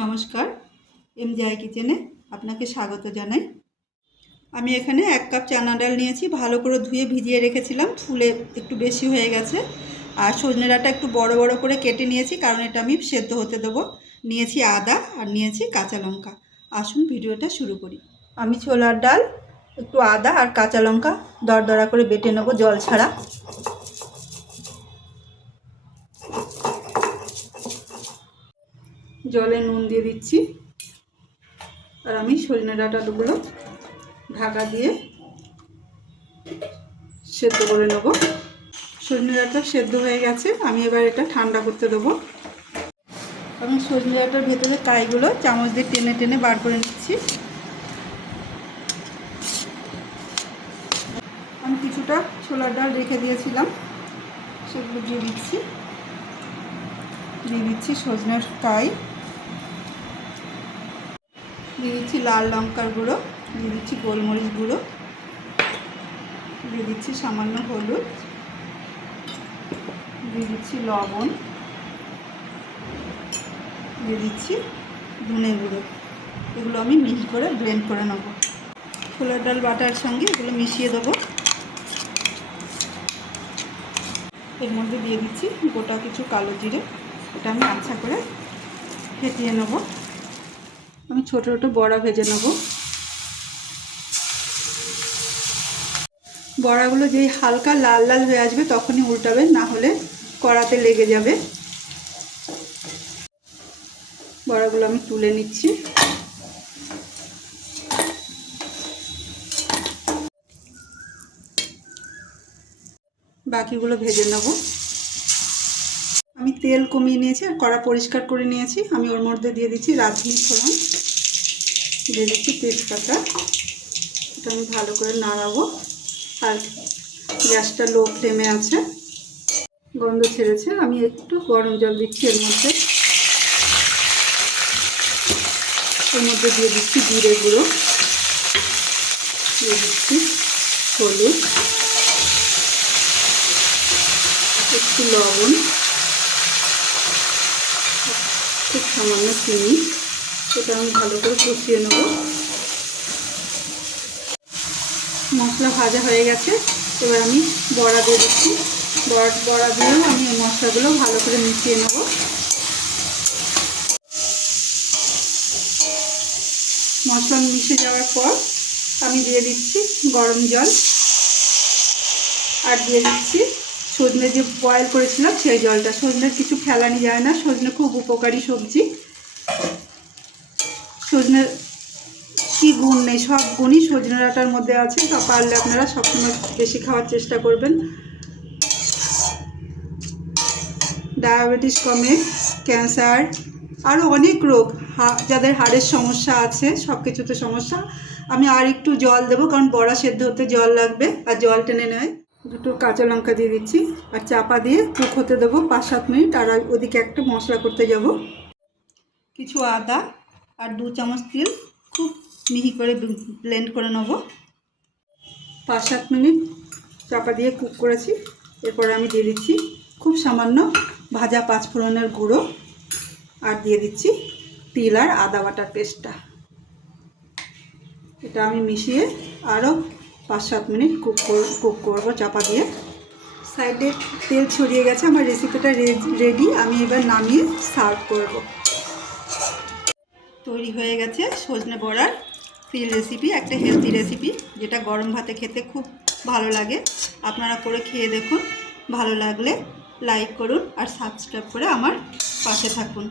নমস্কার, এম জয় কিচেনে আপনাকে স্বাগত জানাই। আমি এখানে এক কাপ চানা ডাল নিয়েছি, ভালো করে ধুয়ে ভিজিয়ে রেখেছিলাম, ফুলে একটু বেশি হয়ে গেছে। আর সজনে ডাঁটা একটু বড় বড় করে কেটে নিয়েছি, কারণ এটা আমি সেদ্ধ হতে দেবো। নিয়েছি আদা আর নিয়েছি কাঁচা লঙ্কা। আসুন ভিডিওটা শুরু করি। আমি ছোলার ডাল, একটু আদা আর কাঁচা লঙ্কা দরদরা করে বেটে নেব জল ছাড়া। জলে নুন দিয়ে দিচ্ছি। আর আমি সজনে ডাঁটাগুলো ঢাকা দিয়ে সেদ্ধ করে নেব। সজনে ডাঁটা সেদ্ধ হয়ে গেছে, আমি এবার এটা ঠান্ডা করতে দেবো। আমি সজনে ডাঁটার ভেতরে কাইগুলো চামচ দিয়ে টেনে টেনে বার করে নিচ্ছি। আমি কিছুটা ছোলার ডাল রেখে দিয়েছিলাম, সেগুলো দিয়ে দিচ্ছি। দিয়ে দিচ্ছি সজনের কাই। দিয়ে দিচ্ছি লাল লঙ্কার গুঁড়ো, দিয়ে দিচ্ছি গোলমরিচ গুঁড়ো, দিয়ে দিচ্ছি সামান্য হলুদ, দিয়ে দিচ্ছি লবণ, দিয়ে দিচ্ছি ধনে গুঁড়ো। এগুলো আমি মিহি করে ব্লেন্ড করে নেব। ছোলার ডাল বাটার সঙ্গে এগুলো মিশিয়ে দেবো। এর মধ্যে দিয়ে দিচ্ছি গোটা কিছু কালো জিরে। এটা আমি আচ্ছা করে ফেটিয়ে নেব। আমি ছোটো ছোটো বড়া ভেজে নেব। বড়াগুলো যেই হালকা লাল লাল হয়ে আসবে তখনই উল্টাবেন না হলে কড়াতে লেগে যাবে। বড়াগুলো আমি তুলে নিচ্ছি। বাকিগুলো ভেজে নেব। তেল কমিয়ে নিয়েছি আর কড়া পরিষ্কার করে নিয়েছি। আমি ওর মধ্যে দিয়ে দিচ্ছি রাজমি ফোড়ন। দিয়ে দিচ্ছি তেজপাতা। এটা আমি ভালো করে নাড়াবো। আর গ্যাসটা লো ফ্লেমে আছে। গন্ধ ছেড়েছে। আমি একটু গরম জল দিচ্ছি এর মধ্যে। এর মধ্যে দিয়ে দিচ্ছি জিরে গুঁড়ো। দিয়ে দিচ্ছি হলুদ। একটু লবণ খুব সামান্য চিনি। এটা আমি ভালো করে কষিয়ে নেব। মশলা ভাজা হয়ে গেছে। এবার আমি বড়া দিয়ে দিচ্ছি। বড়া বড়া দিয়েও আমি এই মশলাগুলো ভালো করে মিশিয়ে নেব। মশলা মিশে যাওয়ার পর আমি দিয়ে দিচ্ছি গরম জল। আর দিয়ে দিচ্ছি সজনে যে বয়েল করেছিলাম সেই জলটা। সজনের কিছু ফেলানি যায় না, সজনে খুব উপকারী সবজি। সজনের কি গুণ নেই, সব গুণই সজনে ডাঁটার মধ্যে আছে, তা পারলে আপনারা সবসময় বেশি খাওয়ার চেষ্টা করবেন। ডায়াবেটিস কমে, ক্যান্সার আরও অনেক রোগ যাদের হাড়ের সমস্যা আছে সব কিছুতে সমস্যা। আমি আর একটু জল দেবো, কারণ বড়া সেদ্ধ হতে জল লাগবে, আর জল টেনে নেয়। দুটো কাঁচা লঙ্কা দিয়ে দিচ্ছি আর চাপা দিয়ে কুক হতে দেবো পাঁচ সাত মিনিট আর ওদিকে একটা মশলা করতে যাব। কিছু আদা আর দু চামচ তেল খুব মিহি করে ব্লেন্ড করে নেব। পাঁচ সাত মিনিট চাপা দিয়ে কুক করেছি। এরপর আমি দিয়ে দিচ্ছি খুব সামান্য ভাজা পাঁচফোড়নের গুঁড়ো আর দিয়ে দিচ্ছি তিল আর আদা বাটার পেস্টটা। এটা আমি মিশিয়ে আরও পাঁচ সাত মিনিট কুক কুক করব, চাপা দিয়ে। সাইডে তেল ছড়িয়ে গেছে, আমার রেসিপিটা রেডি আমি এবার নামিয়ে সার্ভ করব। তৈরি হয়ে গেছে সজনে বড়ার ফিল রেসিপি একটা হেলদি রেসিপি যেটা গরম ভাতে খেতে খুব ভালো লাগে। আপনারা করে খেয়ে দেখুন, ভালো লাগলে লাইক করুন আর সাবস্ক্রাইব করে আমার পাশে থাকুন।